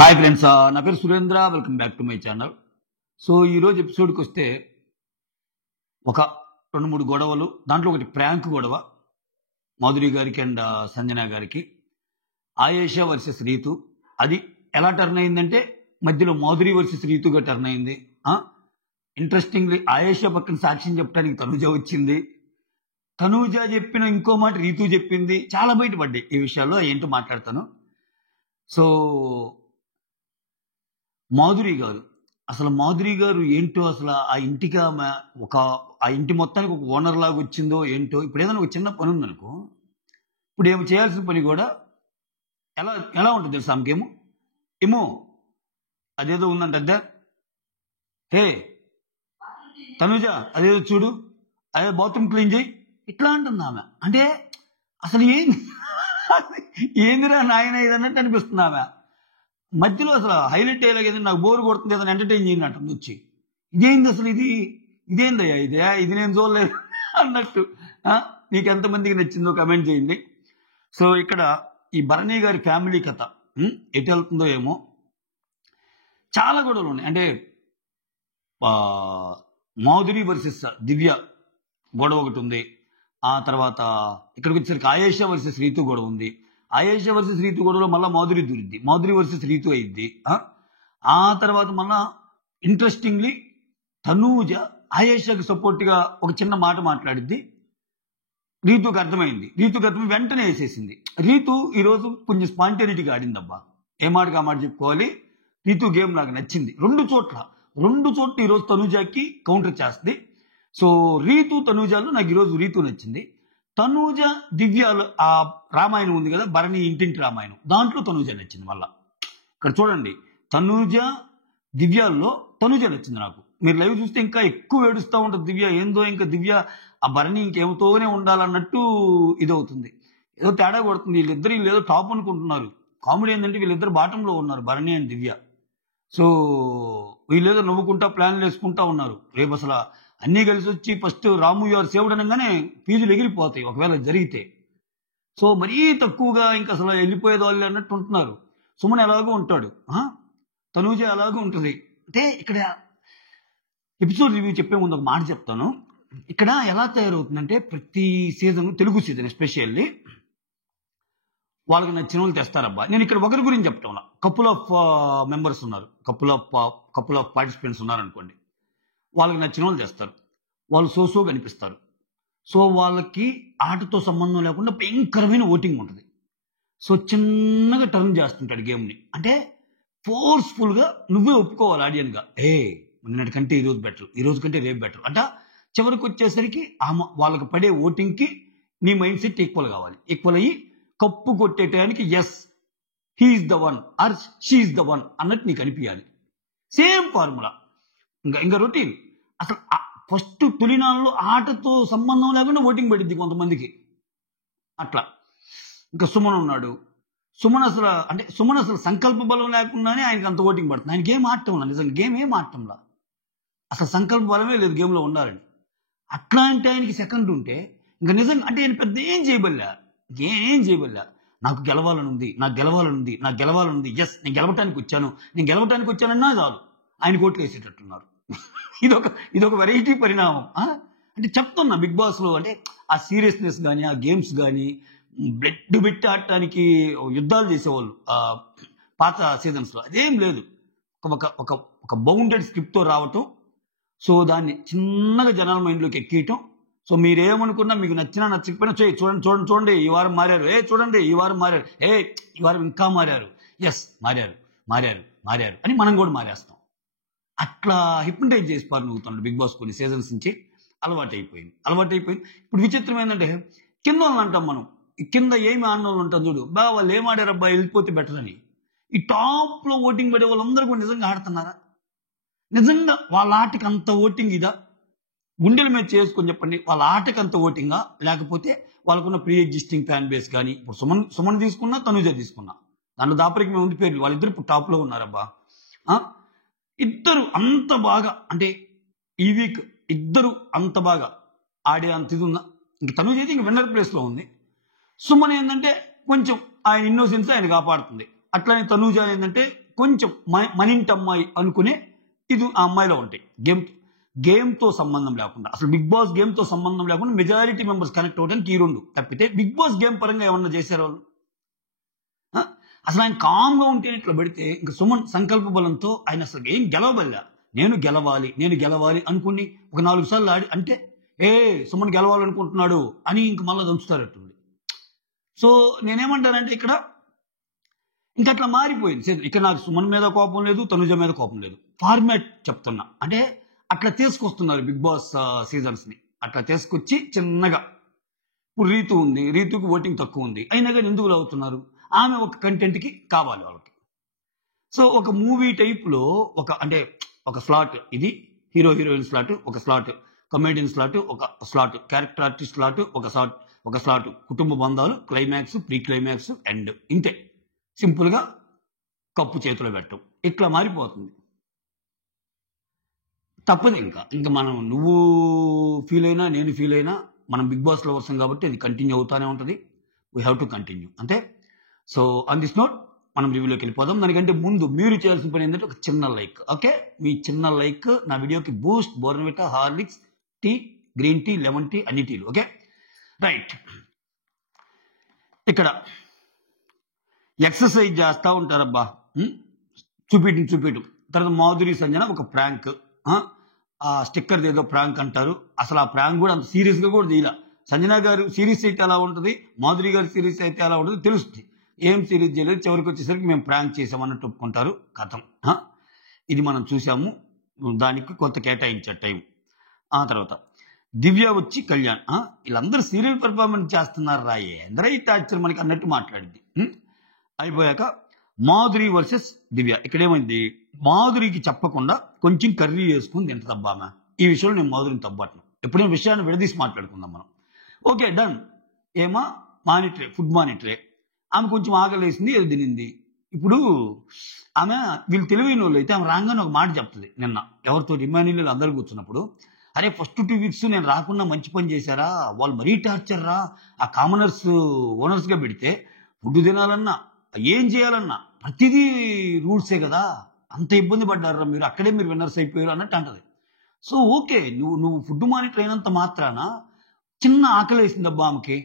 Hi friends, నా పేరు Surendra. Welcome back to my channel. So ఈరోజు ఎపిసోడ్కి వస్తే ఒక 2-3 గొడవలు, దాంట్లో ఒకటి ప్రాంక్ గొడవ మాధురి గారికి అండ్ సంజన గారికి. ఆయేషా వర్సెస్ రీతు. అది ఎలా టర్న్ అయిందంటే మధ్యలో మాధురి వర్సెస్ రీతుగా టర్న్ అయింది. ఇంట్రెస్టింగ్లీ ఆయేషా పక్కన సాక్ష్యం చెప్పడానికి తనుజ వచ్చింది. తనుజ చెప్పిన ఇంకో మాట రీతు చెప్పింది. చాలా బయటపడ్డాయి ఈ విషయాల్లో, ఏంటో మాట్లాడతాను. సో మాధురి గారు ఏంటో, అసలు ఆ ఇంటికి ఆమె ఆ ఇంటి మొత్తానికి ఒక ఓనర్ లాగా వచ్చిందో ఏంటో. ఇప్పుడు ఏదైనా ఒక చిన్న పని ఉందనుకో, ఇప్పుడు ఏమి చేయాల్సిన పని కూడా ఎలా ఎలా ఉంటుంది తెలుసా ఆమెకేమో. ఏమో అదేదో ఉందంటే, హే తనుజ అదేదో చూడు, అదే బాత్రూమ్ క్లీన్ చేయి, ఇట్లా అంటుంది ఆమె. అంటే అసలు ఏందిరా నాయన ఇదన్నట్టు అనిపిస్తుంది ఆమె. మధ్యలో అసలు హైలైట్ అయ్యేలాగేది, నాకు బోర్ కొడుతుంది, ఏదైనా ఎంటర్టైన్ చేయండి అంటుంది వచ్చి. ఇదేంది అసలు, ఇదేందయ్యా ఇది నేను చూడలేదు అన్నట్టు. మీకు ఎంతమందికి నచ్చిందో కమెంట్ చేయండి. సో ఇక్కడ ఈ భరణి గారి ఫ్యామిలీ కథ ఎటు వెళ్తుందో ఏమో. చాలా గొడవలు ఉన్నాయి. అంటే మాధురి వర్సెస్ దివ్య గొడవ ఒకటి ఉంది. ఆ తర్వాత ఇక్కడికి వచ్చేసరికి ఆయేషా వర్సెస్ రీతు గొడవ ఉంది. ఆయేషా వర్సెస్ రీతు గొడవలో మళ్ళీ మాధురి దూరిద్ది, మాధురి వర్సెస్ రీతు అయింది. ఆ తర్వాత మళ్ళా ఇంట్రెస్టింగ్లీ తనూజ ఆయేషాకి సపోర్ట్గా ఒక చిన్న మాట మాట్లాడిద్ది. రీతుకు అర్థమైంది, వెంటనే వేసేసింది. రీతు ఈరోజు కొంచెం స్పాంటేనిటీగా ఆడిందబ్బా. ఏ మాటగా మాట చెప్పుకోవాలి. రీతు గేమ్ నాకు నచ్చింది. రెండు చోట్ల ఈరోజు తనూజకి కౌంటర్ చేస్తుంది. సో రీతు తనూజాలు నాకు ఈరోజు రీతు నచ్చింది. తనూజ దివ్యాలు ఆ రామాయణం ఉంది కదా, భరణి ఇంటింటి రామాయణం, దాంట్లో తనూజ నచ్చింది. మళ్ళా ఇక్కడ చూడండి, తనూజ దివ్యాల్లో తనూజ నచ్చింది నాకు. మీరు లైవ్ చూస్తే ఇంకా ఎక్కువ ఏడుస్తూ ఉంటుంది దివ్య. ఏందో ఇంకా దివ్య ఆ భరణి ఇంకేమతోనే ఉండాలన్నట్టు ఇదవుతుంది. ఏదో తేడా కొడుతుంది. వీళ్ళు ఏదో టాప్ అనుకుంటున్నారు. కామెడీ ఏంటంటే వీళ్ళిద్దరు బాటంలో ఉన్నారు, భరణి అండ్ దివ్య. సో వీళ్ళేదో నవ్వుకుంటా ప్లాన్లు వేసుకుంటా ఉన్నారు. రేపు అసలు అన్నీ కలిసి వచ్చి ఫస్ట్ రాము గారు సేవుడు అనగానే ఫీజులు ఎగిరిపోతాయి ఒకవేళ జరిగితే. సో మరీ తక్కువగా ఇంకా అసలు వెళ్ళిపోయేది వాళ్ళు అన్నట్టు ఉంటున్నారు. సుమన్ ఎలాగో ఉంటాడు, తనూజ ఎలాగో ఉంటుంది. అంటే ఇక్కడ ఎపిసోడ్ రివ్యూ చెప్పే ముందు ఒక మాట చెప్తాను. ఇక్కడ ఎలా తయారవుతుందంటే ప్రతి సీజన్, తెలుగు సీజన్ ఎస్పెషల్లీ, వాళ్ళకి నచ్చిన వాళ్ళు తెస్తారబ్బా. నేను ఇక్కడ ఒకరి గురించి చెప్తా ఉన్నా. కపుల్ ఆఫ్ మెంబర్స్ ఉన్నారు, కపుల్ ఆఫ్ పార్టిసిపెంట్స్ ఉన్నారనుకోండి. వాళ్ళకి నచ్చిన వాళ్ళు తెస్తారు. వాళ్ళు సోగా కనిపిస్తారు. సో వాళ్ళకి ఆటతో సంబంధం లేకుండా భయంకరమైన ఓటింగ్ ఉంటుంది. సో చిన్నగా టర్న్ చేస్తుంటాడు గేమ్ని. అంటే ఫోర్స్ఫుల్గా నువ్వే ఒప్పుకోవాలి ఆడియన్గా, నిన్నటికంటే ఈరోజు బెటర్, ఈ రోజు కంటే రేపు బెటర్ అంట. చివరికి వచ్చేసరికి వాళ్ళకి పడే ఓటింగ్కి నీ మైండ్ సెట్ ఈక్వల్ కావాలి. ఈక్వల్ అయ్యి కప్పు కొట్టే టయానికి yes he's the one or she's the one అన్నట్టు నీకు అనిపించాలి. సేమ్ ఫార్ములా, ఇంకా రొటీన్. అసలు ఫస్ట్ తొలినాళ్ళలో ఆటతో సంబంధం లేకుండా ఓటింగ్ పడింది కొంతమందికి. అట్లా ఇంకా సుమన్ ఉన్నాడు. సుమన్ అసలు సంకల్ప బలం లేకుండానే ఆయనకి అంత ఓటింగ్ పడుతుంది. ఆయన గేమ్ ఆడటంలా, నిజంగా గేమ్ ఏం ఆడటంలా, అసలు సంకల్ప బలమే లేదు గేమ్లో ఉండాలని. అట్లాంటి ఆయనకి సెకండ్ ఉంటే ఇంకా నిజంగా అంటే ఆయన పెద్ద ఏం చేయబల్లా. నాకు గెలవాలని ఉంది. ఎస్ నేను గెలవటానికి వచ్చానన్నా చాలు ఆయన ఓట్లు వేసేటట్టున్నారు. ఇదొక వెరైటీ పరిణామం. అంటే చెప్తున్నా, బిగ్ బాస్లో అంటే ఆ సీరియస్నెస్ కానీ, ఆ గేమ్స్ కానీ, బ్లడ్ పెట్టి ఆడటానికి యుద్ధాలు చేసేవాళ్ళు పాత సీజన్స్లో. అదేం లేదు. ఒక బౌండెడ్ స్క్రిప్ట్తో రావటం, సో దాన్ని చిన్నగా జనాల మైండ్లోకి ఎక్కియటం. సో మీరేమనుకున్నా, మీకు నచ్చకపోయినా చూడండి ఈ వారం మారారు, చూడండి ఈ వారం మారారు, ఈ వారం ఇంకా మారారు, ఎస్ మారారు అని మనం కూడా మారేస్తాం. అట్లా హిప్నటైజ్ చేసి పారునుగుతున్నాడు బిగ్ బాస్ కొన్ని సీజన్స్ నుంచి. అలవాటైపోయింది. ఇప్పుడు విచిత్రం ఏంటంటే, కింద వాళ్ళని అంటాం మనం, కింద ఏమి ఆడిన వాళ్ళు ఉంటాం చూడు, వాళ్ళు ఏం ఆడారబ్బా వెళ్ళిపోతే బెటర్ అని. ఈ టాప్లో ఓటింగ్ పడే వాళ్ళందరూ కూడా నిజంగా ఆడుతున్నారా? నిజంగా వాళ్ళ ఆటకి అంత ఓటింగ్ ఇదా? గుండెల మీద చేసుకొని చెప్పండి, వాళ్ళ ఆటకి అంత ఓటింగా, లేకపోతే వాళ్ళకున్న ప్రీ ఎగ్జిస్టింగ్ ఫ్యాన్ బేస్ కానీ. ఇప్పుడు సుమన్ తీసుకున్నా, తనూజ తీసుకున్నా, దాంట్లో దాపరికి ఉంది పేర్లు, వాళ్ళిద్దరు ఇప్పుడు టాప్లో ఉన్నారబ్బా. ఇద్దరు అంత బాగా, అంటే ఈ వీక్ ఇద్దరు అంత బాగా ఆడే అంత ఇది ఉందా? ఇంక తనూజ అయితే ఇంక విన్నర్ ప్లేస్లో ఉంది. సుమన్ ఏంటంటే కొంచెం ఆయన ఇన్నోసెన్స్ ఆయన కాపాడుతుంది. అట్లానే తనూజ ఏంటంటే కొంచెం మన ఇంటి అమ్మాయి అనుకునే ఇది ఆ అమ్మాయిలో ఉంటాయి. గేమ్తో సంబంధం లేకుండా, అసలు బిగ్ బాస్ గేమ్తో సంబంధం లేకుండా మెజారిటీ మెంబర్స్ కనెక్ట్ అవ్వడానికి ఈ రెండు తప్పితే బిగ్ బాస్ గేమ్ పరంగా ఏమన్నా చేశారు వాళ్ళు? అసలు ఆయన కామ్గా ఉంటే ఇట్లా పెడితే ఇంకా సుమన్ సంకల్ప బలంతో ఆయన అసలు ఏం గెలవబల్లా. నేను గెలవాలి అనుకుని ఒక 4 సార్లు ఆడి అంటే సుమన్ గెలవాలనుకుంటున్నాడు అని ఇంక మళ్ళీ దంచుతారట్టుంది. సో నేనేమంటానంటే ఇక్కడ ఇంకా అట్లా మారిపోయింది. ఇక్కడ నాకు సుమన్ మీద కోపం లేదు, తనుజ మీద కోపం లేదు. ఫార్మాట్ చెప్తున్నా, అంటే అట్లా తీసుకొస్తున్నారు బిగ్ బాస్ సీజన్స్ని. అట్లా తీసుకొచ్చి చిన్నగా ఇప్పుడు రీతు ఉంది, రీతుకి ఓటింగ్ తక్కువ ఉంది, అయినా కానీ ఎందుకు అవుతున్నారు? ఆమె ఒక కంటెంట్కి కావాలి వాళ్ళకి. సో ఒక మూవీ టైప్లో అంటే ఒక స్లాట్, ఇది హీరో హీరోయిన్ స్లాట్ ఒక స్లాట్, కమెడియన్ స్లాట్ ఒక స్లాట్, క్యారెక్టర్ ఆర్టిస్ట్ స్లాట్ ఒక స్లాట్, కుటుంబ బంధాలు, క్లైమాక్స్, ప్రీ క్లైమాక్స్, ఎండ్, ఇంతే సింపుల్గా కప్పు చేతిలో పెట్టడం. ఇట్లా మారిపోతుంది. తప్పదు ఇంకా మనం నువ్వు ఫీల్ అయినా నేను ఫీల్ అయినా మనం బిగ్ బాస్లో వస్తాం కాబట్టి అది కంటిన్యూ అవుతానే ఉంటుంది. వీ హ్యావ్ టు కంటిన్యూ అంతే. సో ఆన్ దిస్ నోట్ మనం రివ్యూలోకి వెళ్ళిపోదాం. దానికంటే ముందు మీరు చేయాల్సిన పని ఏంటంటే ఒక చిన్న లైక్. ఓకే, మీ చిన్న లైక్ నా వీడియోకి Boost, Bournvita, Horlicks, tea, green tea, lemon tea, అన్ని టీలు. Okay right. ఇక్కడ ఎక్సర్సైజ్ చేస్తూ ఉంటారబ్బా, చూపియటం. తర్వాత మాధురి సంజన ఒక ప్రాంక్, ఆ స్టిక్కర్ ఏదో ప్రాంక్ అంటారు. అసలు ఆ ప్రాంక్ కూడా అంత సీరియస్గా కూడా తీయాల. సంజన గారు సిరీస్ అయితే ఎలా ఉంటుంది, మాధురి గారు సిరీస్ అయితే ఎలా ఉంటుంది తెలుస్తుంది. ఏం సిరీస్ చేయలేదు, చివరికి వచ్చేసరికి మేము ప్రాంక్ చేసామన్నట్టు ఒప్పుకుంటారు. కథం ఇది మనం చూసాము. దానికి కొంత కేటాయించారు టైం. ఆ తర్వాత దివ్య వచ్చి కళ్యాణ్, వీళ్ళందరూ సీరియల్ పెర్ఫార్మెన్స్ చేస్తున్నారు రాయే అందరూ టార్చర్ మనకి అన్నట్టు మాట్లాడింది. అయిపోయాక మాధురి వర్సెస్ దివ్య. ఇక్కడేమైంది, మాధురికి చెప్పకుండా కొంచెం కర్రీ వేసుకుని తింటదబ్బా ఆమె. ఈ విషయంలో నేను మాధురిని తప్పట్ను. ఎప్పుడైనా విషయాన్ని విడదీసి మాట్లాడుకుందాం మనం. Okay done. ఏమా ఫుడ్ మానిటరే. ఆమె కొంచెం ఆకలేసింది, ఏదో తినింది. ఇప్పుడు ఆమె వీళ్ళు తెలివైన వాళ్ళు అయితే ఆమె రాగానే ఒక మాట చెప్తుంది. నిన్న ఎవరితో ఇమాన్యుల్ అందరు కూర్చున్నప్పుడు, అరే ఫస్ట్ 2 వీక్స్ నేను రాకుండా మంచి పని చేశారా, వాళ్ళు మరీ టార్చర్ రా, ఆ కామనర్స్ ఓనర్స్గా పెడితే ఫుడ్ తినాలన్నా ఏం చేయాలన్నా ప్రతిదీ రూల్సే కదా, అంత ఇబ్బంది పడ్డారా మీరు, అక్కడే మీరు విన్నర్స్ అయిపోయారు అన్నట్టు అంటది. సో ఓకే, నువ్వు ఫుడ్ మానిటర్ అయినంత మాత్రాన చిన్న ఆకలి వేసిందబ్బా ఆమెకి.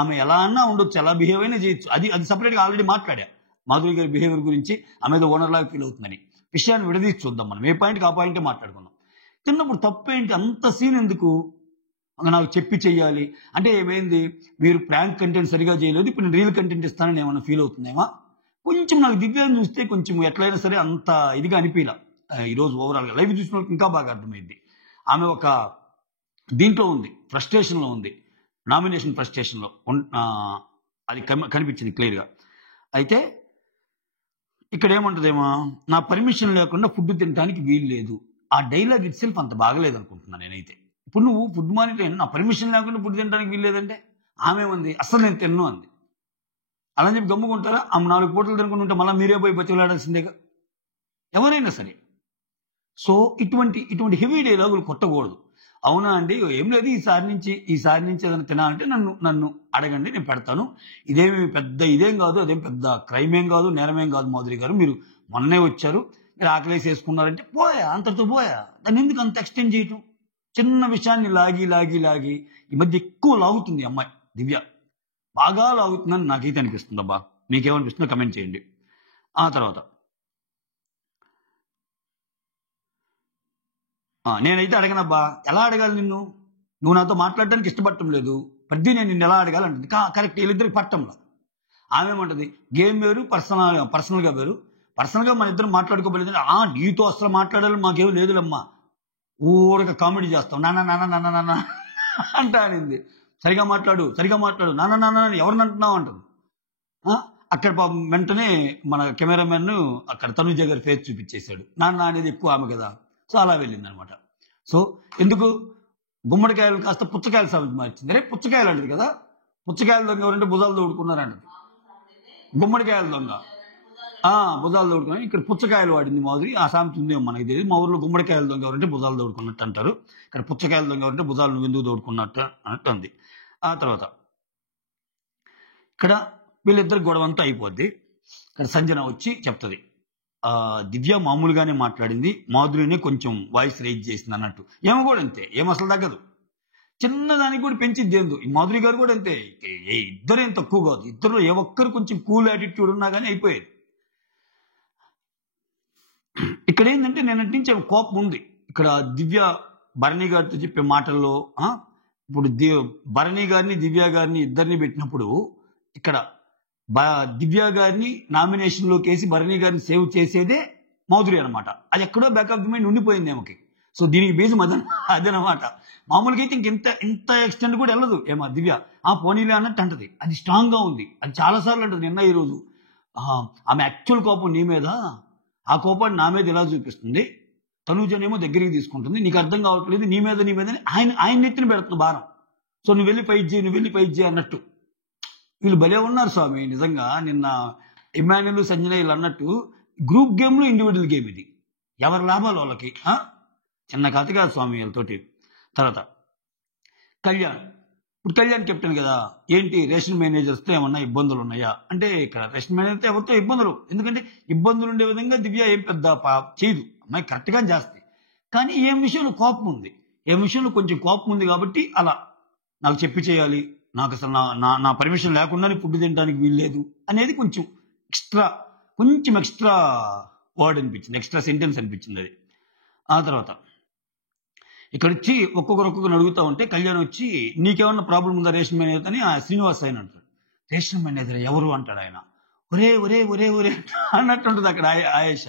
ఆమె ఎలా అన్నా ఉండొచ్చు, ఎలా బిహేవ్ అయినా చేయొచ్చు. అది సపరేట్గా ఆల్రెడీ మాట్లాడా మాధురి గారి బిహేవియర్ గురించి. ఆమె ఏదో ఓనర్ లాగా ఫీల్ అవుతుందని. విషయాన్ని విడదీసి చూద్దాం మనం. ఏ పాయింట్కి ఆ పాయింటే మాట్లాడుకుందాం. తిన్నప్పుడు తప్పేంటి, అంత సీన్ ఎందుకు నాకు చెప్పి చెయ్యాలి అంటే ఏమైంది, మీరు ప్రాంక్ కంటెంట్ సరిగా చేయలేదు, ఇప్పుడు నేను రియల్ కంటెంట్ ఇస్తానని ఏమన్నా ఫీల్ అవుతుందేమా? కొంచెం నాకు దివ్యాన్ని చూస్తే కొంచెం ఎట్లయినా సరే అంత ఇదిగా అనిపించలే. ఈరోజు ఓవరాల్గా లైవ్ చూసిన వాళ్ళకి ఇంకా బాగా అర్థమైంది. ఆమె ఒక దీంట్లో ఉంది, ఫ్రస్ట్రేషన్లో ఉంది, నామినేషన్ ఫ్రస్ట్రేషన్లో అది కనిపించింది క్లియర్గా. అయితే ఇక్కడ ఏమంటుందేమో, నా పర్మిషన్ లేకుండా ఫుడ్ తినడానికి వీలు లేదు. ఆ డైలాగ్ ఇట్ సెల్ఫ్ అంత బాగలేదు అనుకుంటున్నాను నేనైతే. ఇప్పుడు నువ్వు ఫుడ్ మానిటర్ నా పర్మిషన్ లేకుండా ఫుడ్ తినడానికి వీలు లేదంటే ఆమె ఉంది అసలు నేను తిన్ను అంది. అలా చెప్పి గమ్ముకుంటారా? ఆమె 4 పూటలు తినుకుంటుంటే మళ్ళీ మీరే పోయి బతిలాడాల్సిందేగా ఎవరైనా సరే. సో ఇటువంటి హెవీ డైలాగులు కొట్టకూడదు. అవునా అండి, ఏం లేదు, ఈసారి నుంచి ఏదైనా తినాలంటే నన్ను అడగండి, నేను పెడతాను. ఇదేం కాదు, అదేం పెద్ద క్రైమ్ ఏం కాదు, నేరమేం కాదు. మాధురి గారు మీరు మొన్నే వచ్చారు, మీరు ఆకలేసి వేసుకున్నారంటే పోయా, అంతటితో పోయా. దాన్ని ఎందుకు అంత ఎక్స్టెండ్ చేయటం? చిన్న విషయాన్ని లాగి ఈ మధ్య ఎక్కువ లాగుతుంది అమ్మాయి దివ్య, బాగా లాగుతుందని నాకైతే అనిపిస్తుంది. అబ్బా మీకేమనిపిస్తుందో కమెంట్ చేయండి. ఆ తర్వాత నేనైతే అడగనబ్బా, ఎలా అడగాలి నిన్ను, నువ్వు నాతో మాట్లాడడానికి ఇష్టపడటం లేదు, ప్రతి నేను నిన్ను ఎలా అడగాలంటుంది. కరెక్ట్, వీళ్ళిద్దరికి పట్టంలా. ఆమెమంటది గేమ్ వేరు, పర్సనల్గా వేరు. పర్సనల్గా మన ఇద్దరు మాట్లాడుకోబోలేదు. నీతో అసలు మాట్లాడాలని మాకేం లేదులమ్మా, ఊరక కామెడీ చేస్తావు, నాన్న అంటా అనింది. సరిగా మాట్లాడు నాన్న ఎవరిని అంటున్నావు అంటుంది. అక్కడ వెంటనే మన కెమెరామెన్ అక్కడ తనుజ గారి ఫేస్ చూపించేశాడు. నాన్న అనేది ఎక్కువ ఆమె కదా, సో అలా వెళ్ళింది అనమాట. సో ఎందుకు గుమ్మడికాయలు కాస్త పుచ్చకాయలు సామెత మార్చింది. అరే పుచ్చకాయలు అంటది కదా, పుచ్చకాయల దొంగ ఎవరంటే భుజాలు తోడుకున్నారంటది. గుమ్మడికాయల దొంగ భుజాలు తోడుకుని, ఇక్కడ పుచ్చకాయలు వాడింది మాధురి. ఆ సామెత ఉందేమో మనకి తెలియదు. మా ఊర్లో గుమ్మడికాయల దొంగ ఎవరంటే భుజాలు తోడుకున్నట్టు అంటారు, ఇక్కడ పుచ్చకాయల దొంగ ఎవరంటే భుజాలు నువ్వు ఎందుకు తోడుకున్నట్టు అన్నట్టు ఉంది. ఆ తర్వాత ఇక్కడ వీళ్ళిద్దరు గొడవ అంతా అయిపోద్ది. ఇక్కడ సంజన వచ్చి చెప్తుంది, దివ్య మామూలుగానే మాట్లాడింది, మాధురిని కొంచెం వాయిస్ రైజ్ చేసింది అన్నట్టు. ఏమో కూడా అంతే, ఏం అసలు తగ్గదు, చిన్నదానికి కూడా పెంచిద్ది ఏందో. ఈ మాధురి గారు కూడా అంతే, ఇద్దరేం తక్కువ కాదు, ఇద్దరు ఏ ఒక్కరు కొంచెం కూల్ యాటిట్యూడ్ ఉన్నా కానీ అయిపోయేది. ఇక్కడ ఏంటంటే నేను నటించే కోపం ఉంది. ఇక్కడ దివ్య భరణి గారితో చెప్పే మాటల్లో ఇప్పుడు భరణి గారిని దివ్య గారిని ఇద్దరిని పెట్టినప్పుడు ఇక్కడ దివ్య గారిని నామినేషన్ లోకి వేసి భరణి గారిని సేవ్ చేసేదే మాధురి అనమాట. అది ఎక్కడో బ్యాక్ ఆఫ్ ది మైండ్ ఉండిపోయింది ఆమెకి. సో దీనికి బేస్ అదనమాట. మామూలుగా అయితే ఇంత ఎక్స్టెండ్ కూడా వెళ్ళదు ఏమో దివ్య, పోనీలే అన్నట్టు అంటది. అది స్ట్రాంగ్ గా ఉంది, అది చాలాసార్లు అంటది. నిన్న ఈ రోజు ఆమె యాక్చువల్ కోపం నీ మీద, ఆ కోపాన్ని నా మీద ఇలా చూపిస్తుంది, తనూజనేమో దగ్గరికి తీసుకుంటుంది, నీకు అర్థం కావట్లేదు, నీ మీద ఆయన నెత్తిన పెడుతుంది భారం. సో నువ్వు వెళ్ళి ఫైట్ చేయి అన్నట్టు. వీళ్ళు భలే ఉన్నారు స్వామి నిజంగా. నిన్న ఇమాన్యుల్ సంజన వీళ్ళు అన్నట్టు గ్రూప్ గేమ్ లో ఇండివిజువల్ గేమ్ ఇది, ఎవరి లాభాలు వాళ్ళకి. చిన్న కథ కాదు స్వామి వీళ్ళతోటి. తర్వాత కళ్యాణ్, ఇప్పుడు కళ్యాణ్ కెప్టెన్ కదా, ఏంటి రేషన్ మేనేజర్స్తో ఏమన్నా ఇబ్బందులు ఉన్నాయా అంటే, ఇక్కడ రేషన్ మేనేజర్తో ఎవరితో ఇబ్బందులు, ఎందుకంటే ఇబ్బందులు ఉండే విధంగా దివ్య ఏం పెద్ద చేయదు, అమ్మాయి కరెక్ట్గా చేస్తుంది. కానీ ఏం విషయంలో కోపం ఉంది, కొంచెం కోపం ఉంది కాబట్టి అలా నాకు చెప్పి చేయాలి, నాకు అసలు నా పర్మిషన్ లేకుండానే ఫుడ్ తినడానికి వీల్లేదు అనేది కొంచెం ఎక్స్ట్రా వర్డ్ అనిపించింది, ఎక్స్ట్రా సెంటెన్స్ అనిపించింది అది. ఆ తర్వాత ఇక్కడ వచ్చి ఒక్కొక్కరు అడుగుతా ఉంటే కళ్యాణ్ వచ్చి నీకేమన్నా ప్రాబ్లం ఉందా రేషన్ మేనేజర్ అని శ్రీనివాస్ ఆయన అంటాడు. రేషన్ మేనేజర్ ఎవరు అంటాడు ఆయన. ఒరే ఒరే ఒరే ఒరే అన్నట్టు ఉంటుంది అక్కడ ఆయేష.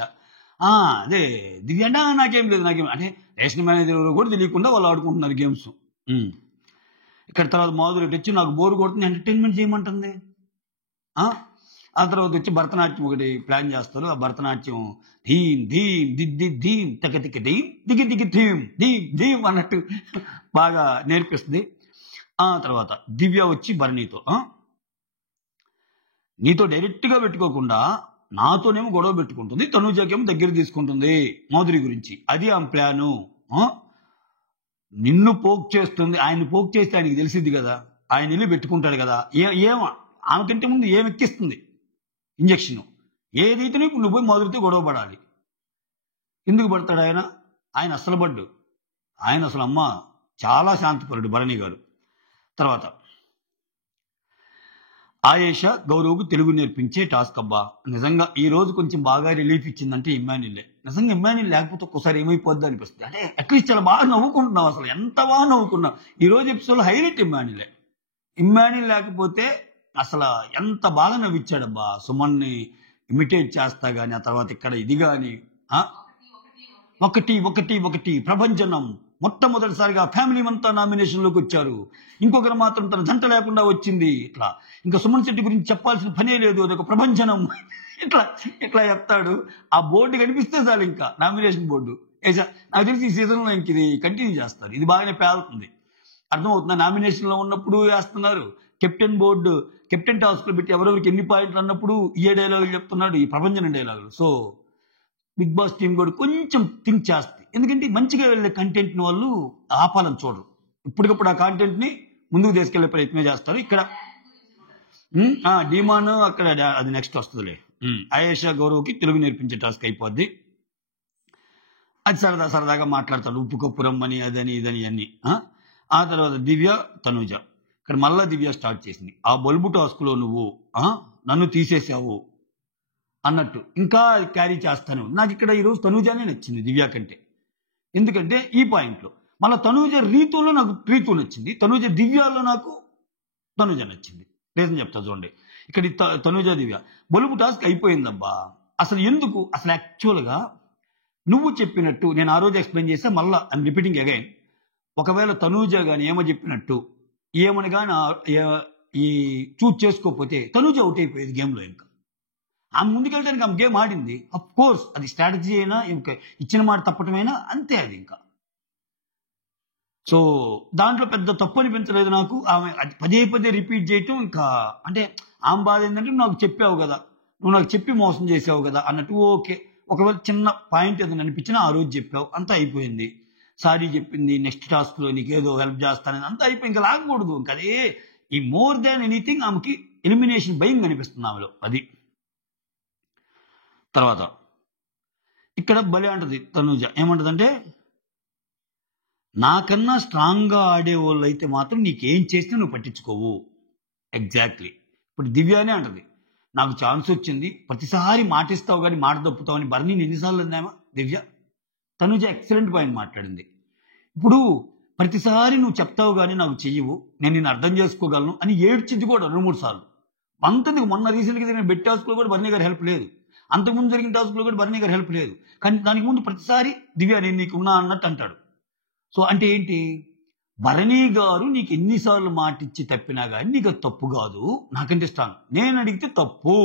అదే దివ్య అంటే నాకేం లేదు అంటే రేషన్ మేనేజర్ ఎవరు కూడా తెలియకుండా వాళ్ళు ఆడుకుంటున్నారు గేమ్స్. ఇక్కడ తర్వాత మాధురి వచ్చి నాకు బోరు కొడుతుంది, ఎంటర్టైన్మెంట్ చేయమంటుంది. ఆ తర్వాత వచ్చి భరతనాట్యం ఒకటి ప్లాన్ చేస్తారు. ఆ భరతనాట్యం ధీమ్ ధీమ్ దిద్ది ధీమ్ తక తిక్క ధీమ్ దిగి దిగి ధీమ్ ధీమ్ ధీమ్ అన్నట్టు బాగా నేర్పిస్తుంది. ఆ తర్వాత దివ్య వచ్చి భరణితో నీతో డైరెక్ట్ గా పెట్టుకోకుండా నాతోనేమో గొడవ పెట్టుకుంటుంది, తనూజకేమో దగ్గర తీసుకుంటుంది మాధురి గురించి, అది ఆమె ప్లాను. నిన్ను పోక్ చేస్తుంది, ఆయన్ని పోక్ చేస్తే ఆయనకి తెలిసింది కదా, ఆయన ఇల్లు పెట్టుకుంటాడు కదా, ఆమె కంటే ముందు ఏం ఎక్కిస్తుంది ఇంజక్షన్ ఏదైతేనే ఇప్పుడు నువ్వు పోయి మాధురితో గొడవ పడాలి. ఎందుకు పడతాడు ఆయన అసలు పడ్డు, ఆయన అసలు అమ్మ చాలా శాంతిపరుడు భరణి గారు. తర్వాత ఆయేష గౌరవ్కు తెలుగు నేర్పించే టాస్క్. అబ్బా నిజంగా ఈ రోజు కొంచెం బాగా రిలీఫ్ ఇచ్చిందంటే ఇమ్మాన్యులే. నిజంగా ఇమ్మాన్యుల్ లేకపోతే ఒక్కసారి ఏమైపోద్ది అనిపిస్తుంది. అంటే అట్లీస్ట్ చాలా బాగా నవ్వుకుంటున్నావు, అసలు ఎంత బాగా నవ్వుకున్నావు ఈ రోజు ఎపిసోడ్ హైలైట్ ఇమ్మాన్యులే. ఇమ్మాన్యుల్ లేకపోతే అసలు ఎంత బాగా నవ్విచ్చాడబ్బా, సుమన్ని ఇమిటేట్ చేస్తా గాని, ఆ తర్వాత ఇక్కడ ఇది గాని ఒకటి ఒకటి ఒకటి ప్రభంజనం మొట్టమొదటిసారిగా ఫ్యామిలీ అంతా నామినేషన్లోకి వచ్చారు, ఇంకొకరు మాత్రం తన జంట లేకుండా వచ్చింది. ఇట్లా ఇంకా సుమన్ శెట్టి గురించి చెప్పాల్సిన పనే లేదు, అదొక ప్రభంజనం ఇట్లా చెప్తాడు. ఆ బోర్డు కనిపిస్తే చాలు, ఇంకా నామినేషన్ బోర్డు నాకు తెలిసి ఈ సీజన్లో ఇంక ఇది కంటిన్యూ చేస్తారు. ఇది బాగానే పేలుతుంది, అర్థమవుతుంది. నామినేషన్ లో ఉన్నప్పుడు వేస్తున్నారు, కెప్టెన్ టాస్క్ లో పెట్టి ఎవరెవరికి ఎన్ని పాయింట్లు అన్నప్పుడు ఏ డైలాగులు చెప్తున్నాడు, ఈ ప్రభంజనం డైలాగులు. సో బిగ్ బాస్ టీం కూడా కొంచెం థింక్ చేస్తుంది, ఎందుకంటే మంచిగా వెళ్ళే కంటెంట్ ని వాళ్ళు ఆపాలని చూడరు, ఇప్పటికప్పుడు ఆ కంటెంట్ ని ముందుకు తీసుకెళ్లే ప్రయత్నం చేస్తారు. ఇక్కడ డిమాన్ అక్కడ అది నెక్స్ట్ వస్తుందిలే. ఆయేషా గౌరవ్కి తెలుగు నేర్పించే టాస్క్ అయిపోద్ది, అది సరదాగా మాట్లాడతాడు, ఉప్పు కప్పు రమ్మని అదని ఇదని అన్ని. ఆ తర్వాత దివ్య తనూజ, ఇక్కడ మళ్ళా దివ్య స్టార్ట్ చేసింది, ఆ బల్బు టాస్క్ లో నువ్వు నన్ను తీసేసావు అన్నట్టు ఇంకా క్యారీ చేస్తాను. నాకు ఇక్కడ ఈరోజు తనూజానే నచ్చింది దివ్య కంటే, ఎందుకంటే ఈ పాయింట్లో మళ్ళీ తనూజ రీతులో నాకు రీతు నచ్చింది, తనూజ దివ్యాలో నాకు తనూజ నచ్చింది. రీజన్ చెప్తా చూడండి. ఇక్కడ తనూజ దివ్య బలుపు టాస్క్ అయిపోయిందబ్బా. అసలు ఎందుకు, అసలు యాక్చువల్గా నువ్వు చెప్పినట్టు నేను ఆ రోజు ఎక్స్ప్లెయిన్ చేస్తే మళ్ళీ ఐఎమ్ రిపీటింగ్ అగైన్, ఒకవేళ తనూజ కానీ ఏమో చెప్పినట్టు ఏమని కానీ ఈ చూజ్ చేసుకోకపోతే తనూజ అవుట్ అయిపోయేది గేమ్లో. ఇంకా ఆమె ముందుకెళ్ళడానికి ఆమె గేమ్ ఆడింది, అఫ్ కోర్స్ అది స్ట్రాటజీ అయినా ఇంకా ఇచ్చిన మాట తప్పటమైనా అంతే అది ఇంకా. సో దాంట్లో పెద్ద తప్పు అనిపించలేదు నాకు, ఆమె అది పదే రిపీట్ చేయటం. ఇంకా అంటే ఆమె బాధ ఏంటంటే నాకు చెప్పావు కదా, నువ్వు నాకు చెప్పి మోసం చేసావు కదా అన్నట్టు. ఓకే, ఒకవేళ చిన్న పాయింట్ ఏదైనా అనిపించినా ఆ రోజు చెప్పావు, అంతా అయిపోయింది. సారీ చెప్పింది, నెక్స్ట్ టాస్క్ లో నీకేదో హెల్ప్ చేస్తానని అంతా అయిపోయి ఇంకా లాగకూడదు. ఇంకా అదే ఈ మోర్ దాన్ ఎనీథింగ్ ఆమెకి ఎలిమినేషన్ భయం కనిపిస్తుంది ఆమెలో. అది తర్వాత ఇక్కడ భలే అంటది తనుజ, ఏమంటదంటే నాకన్నా స్ట్రాంగ్గా ఆడేవాళ్ళు అయితే మాత్రం నీకేం చేసినా నువ్వు పట్టించుకోవు. ఎగ్జాక్ట్లీ. ఇప్పుడు దివ్యానే అంటది, నాకు ఛాన్స్ వచ్చింది, ప్రతిసారి మాటిస్తావు కానీ మాట తప్పుతావు అని బర్నీని ఎన్నిసార్లు అందామా దివ్య. తనుజ ఎక్సలెంట్ పాయింట్ మాట్లాడింది. ఇప్పుడు ప్రతిసారి నువ్వు చెప్తావు కానీ నాకు చెయ్యవు, నేను నిన్ను అర్థం చేసుకోగలను అని ఏడ్చింది కూడా 2-3 సార్లు. అంతకు మొన్న రీసెంట్గా జరిగిన బెట్ టాస్క్లో కూడా బర్నీ గారి హెల్ప్ లేదు, అంతకుముందు జరిగిన టాస్క్లో కూడా బర్నీ గారి హెల్ప్ లేదు. కానీ దానికి ముందు ప్రతిసారి దివ్య నేను నీకు ఉన్నా అన్నట్టు అంటాడు. సో అంటే ఏంటి, భరణి గారు నీకు ఎన్నిసార్లు మాటిచ్చి తప్పినా కానీ నీకు అది తప్పు కాదు, నాకంటే స్ట్రాంగ్, నేను అడిగితే తప్పు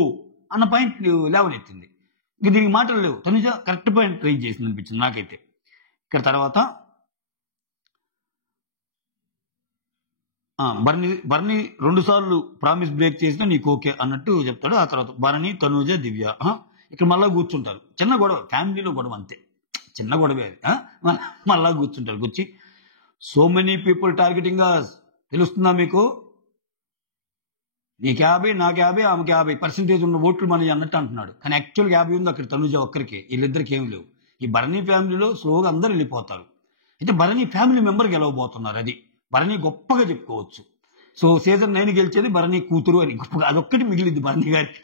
అన్న పాయింట్ లేవనెత్తింది. ఇంక దీనికి మాటలు లేవు. తనుజ కరెక్ట్ పాయింట్ ట్రై చేసింది అనిపించింది నాకైతే. ఇక్కడ తర్వాత భరణి 2 సార్లు ప్రామిస్ బ్రేక్ చేసినా నీకు ఓకే అన్నట్టు చెప్తాడు. ఆ తర్వాత భరణి, తనుజ, దివ్య ఇక్కడ మళ్ళా కూర్చుంటారు. చిన్న గొడవ, ఫ్యామిలీలో గొడవ అంతే, చిన్న గొడవే అది. మళ్ళా కూర్చుంటారు. కూర్చి సో మెనీ పీపుల్ టార్గెటింగ్ తెలుస్తుందా మీకు, నీకు 50 నాకు 50 ఆమెకి 50% ఉన్న ఓట్లు మనకి అన్నట్టు అంటున్నాడు. కానీ యాక్చువల్గా 50 ఉంది అక్కడ తనుజ ఒక్కరికి, వీళ్ళిద్దరికి ఏమి లేవు. ఈ భరణి ఫ్యామిలీలో స్లోగా అందరూ వెళ్ళిపోతారు. అయితే భరణి ఫ్యామిలీ మెంబర్ గెలవబోతున్నారు, అది భరణి గొప్పగా చెప్పుకోవచ్చు. సో సీజన్ 9 గెలిచేది భరణి కూతురు అని గొప్పగా, అదొక్కటి మిగిలింది భరణి గారికి.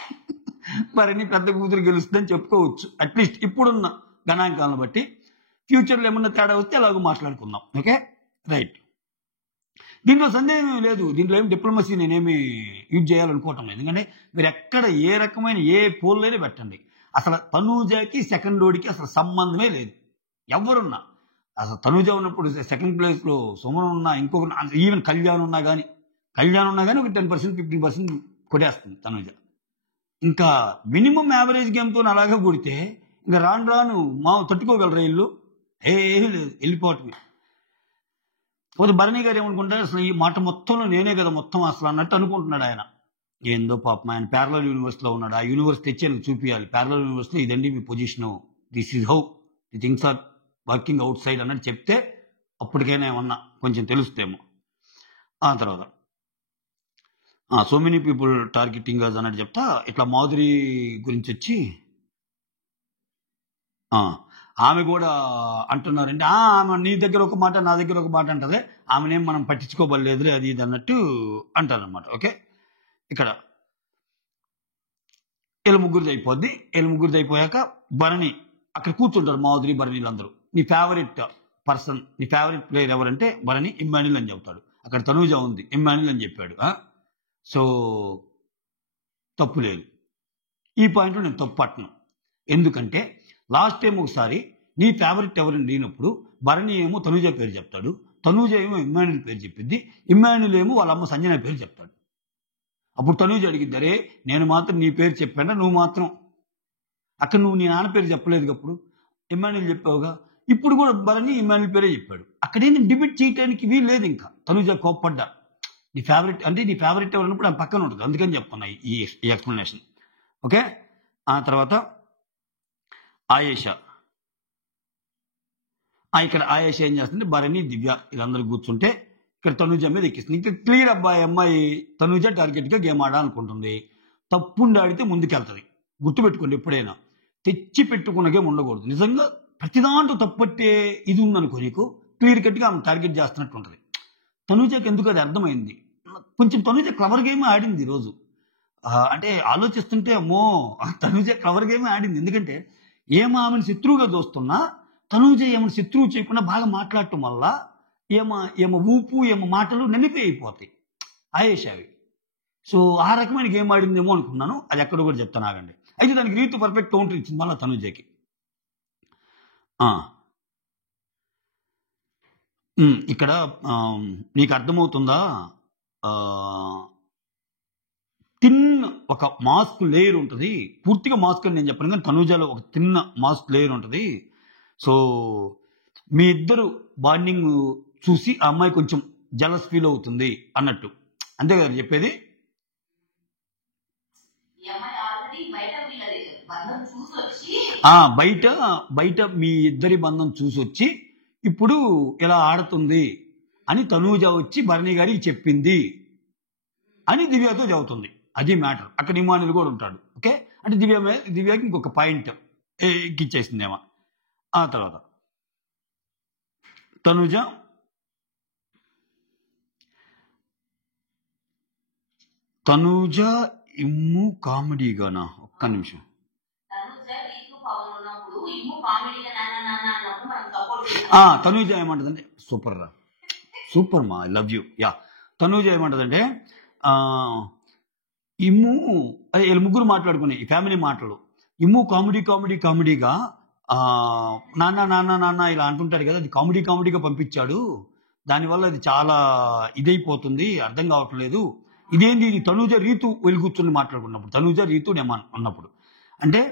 భరణి పెద్ద కూతురు గెలుస్తుందని చెప్పుకోవచ్చు అట్లీస్ట్ ఇప్పుడున్న గణాంకాలను బట్టి. ఫ్యూచర్లో ఏమన్నా తేడా వస్తే అలాగూ మాట్లాడుకుందాం. Okay right. దీంట్లో సందేహం లేదు, దీంట్లో ఏం డిప్లొమసీ నేనేమి యూజ్ చేయాలనుకోవటం లేదు. ఎందుకంటే మీరు ఎక్కడ ఏ రకమైన ఏ పోల్లైనా పెట్టండి, అసలు తనూజకి సెకండ్ రోడ్కి అసలు సంబంధమే లేదు. ఎవరున్నా అసలు తనూజ ఉన్నప్పుడు సెకండ్ ప్లేస్లో సుమన్ ఉన్నా, ఇంకొక ఈవెన్ కళ్యాణ్ ఉన్నా కానీ ఒక 10% 15% కొట్టేస్తుంది తనూజ. ఇంకా మినిమం యావరేజ్ గేమ్తో అలాగే కొడితే ఇంకా రాను మా తట్టుకోగలరా ఇల్లు, ఏమీ లేదు, వెళ్ళిపోవటమే. పోతే భరణి గారు ఏమనుకుంటారు, అసలు ఈ మాట మొత్తంలో నేనే కదా మొత్తం అసలు అన్నట్టు అనుకుంటున్నాడు ఆయన. ఏందో పాపం, ఆయన ప్యారలల్ యూనివర్సిటీలో ఉన్నాడు, ఆ యూనివర్సిటీ తెచ్చి నాకు చూపించాలి. ప్యారలల్ యూనివర్సిటీ ఇదండి మీ position, this is how the things are working outside అన్నట్టు చెప్తే అప్పటికైనా ఏమన్నా కొంచెం తెలుస్తేమో. ఆ తర్వాత సో మెనీ పీపుల్ టార్గెటింగ్ అన్నట్టు చెప్తా ఇట్లా మాధురి గురించి వచ్చి ఆమె కూడా అంటున్నారంటే ఆమె నీ దగ్గర ఒక మాట నా దగ్గర ఒక మాట అంటదే, ఆమెనేం మనం పట్టించుకోబడలేదులే అది ఇది అన్నట్టు అంటారనమాట. ఓకే ఇక్కడ వీళ్ళ ముగ్గురిది అయిపోద్ది. వీళ్ళ ముగ్గురిది అయిపోయాక భరణి అక్కడ కూర్చుంటారు, మాధురి భరణిలు అందరూ. నీ ఫేవరెట్ పర్సన్, నీ ఫేవరెట్ ప్లేయర్ ఎవరంటే భరణి ఇమ్మాన్యుల్ అని చెప్తాడు. అక్కడ తనూజ ఉంది, ఇమ్మాన్యుల్ అని చెప్పాడు. సో తప్పు లేదు, ఈ పాయింట్లో నేను తప్పు పట్టను. ఎందుకంటే లాస్ట్ టైం ఒకసారి నీ ఫేవరెట్ ఎవరిని అడిగినప్పుడు భరణి ఏమో తనూజ పేరు చెప్తాడు, తనూజ ఏమో ఇమ్మాన్యుల్ పేరు చెప్పింది, ఇమ్మాన్యుల్ ఏమో వాళ్ళ అమ్మ సంజన పేరు చెప్తాడు. అప్పుడు తనూజ అడిగిద్ది, అరే నేను మాత్రం నీ పేరు చెప్పాను, నువ్వు మాత్రం అక్కడ నువ్వు నీ నాన్న పేరు చెప్పలేదు, అప్పుడు ఇమ్మాన్యుల్ చెప్పావుగా. ఇప్పుడు కూడా భరణి ఇమ్మాన్యుల్ పేరే చెప్పాడు. అక్కడేంటి డిబేట్ చేయడానికి వీలు లేదు. ఇంకా తనూజ కోప్పడ్డా, నీ ఫేవరెట్ అంటే నీ ఫేవరెట్ ఎవరన్నప్పుడు ఆమె పక్కన ఉంటుంది, అందుకని చెప్తున్నా ఈ ఎక్స్ప్లెనేషన్. ఓకే ఆ తర్వాత ఆయేషా, ఇక్కడ ఆయేషా ఏం చేస్తుంది, భరణి దివ్య వీళ్ళందరూ కూర్చుంటే ఇక్కడ తనూజ మీద ఎక్కిస్తుంది. ఇంకా క్లియర్ అమ్మాయి తనూజ టార్గెట్గా గేమ్ ఆడాలనుకుంటుంది. తప్పుండి ఆడితే ముందుకెళ్తుంది. గుర్తుపెట్టుకోండి, ఎప్పుడైనా తెచ్చి పెట్టుకున్న గేమ్ ఉండకూడదు. నిజంగా ప్రతి దాంట్లో తప్పట్టే ఇది ఉందనుకో, నీకు క్లియర్ కట్గా ఆమె టార్గెట్ చేస్తున్నట్టు ఉంటుంది. తనూజకి ఎందుకు అది అర్థమైంది, కొంచెం తనూజ క్లవర్ గేమ్ ఆడింది ఈరోజు. అంటే ఆలోచిస్తుంటే అమ్మో తనూజ క్లవర్ గేమ్ ఆడింది. ఎందుకంటే ఏమో ఆమెను శత్రువుగా చూస్తున్నా తనూజ ఏమైనా శత్రువు చేయకుండా బాగా మాట్లాడటం వల్ల ఏమో ఊపు ఏమో మాటలు నెనిపి అయిపోతాయి ఆయేషావి. సో ఆ రకమైన గేమ్ ఆడిందేమో అనుకున్నాను, అది ఎక్కడో కూడా చెప్తాను ఆగండి. అయితే దానికి రీతు పర్ఫెక్ట్ కౌంటర్ ఇచ్చింది మళ్ళీ తనూజకి. ఇక్కడ నీకు అర్థమవుతుందా, థిన్ ఒక మాస్క్ లేయర్ ఉంటుంది, పూర్తిగా మాస్క్ అని నేను చెప్పను కానీ తనూజలో ఒక తిన్న మాస్క్ లేయర్ ఉంటుంది. సో మీ ఇద్దరు బాండింగ్ చూసి ఆ అమ్మాయి కొంచెం జలస్ ఫీల్ అవుతుంది అన్నట్టు, అంతే కదా చెప్పేది. బయట మీ ఇద్దరి బంధం చూసొచ్చి ఇప్పుడు ఇలా ఆడుతుంది అని తనూజ వచ్చి భరణి గారికి చెప్పింది అని దివ్యతో చెబుతుంది. అది మ్యాటర్. అక్కడ ఇమానుయల్ కూడా ఉంటాడు. ఓకే అంటే దివ్యకి ఇంకొక పాయింట్ ఎక్కిచ్చేసిందేమో. ఆ తర్వాత తనుజ తనూజ ఇమ్ము కామెడీగానా? ఒక్క నిమిషం. తనూజ ఏమంటదంటే సూపర్ రా, సూపర్ మా, I love you. Yeah, Tanuja ఏమంటదంటే ఇమ్ము, అదే వీళ్ళు ముగ్గురు మాట్లాడుకునే ఈ ఫ్యామిలీ మాటలు, ఇమ్ము కామెడీగా నాన్న నాన్న నాన్న ఇలా అంటుంటాడు కదా, అది కామెడీగా పంపించాడు, దానివల్ల అది చాలా ఇదైపోతుంది, అర్థం కావట్లేదు. ఇదేంటి, ఇది తనూజ రీతు వెళ్ళి కూర్చొని మాట్లాడుకున్నప్పుడు, తనూజ రీతు ఉన్నప్పుడు. అంటే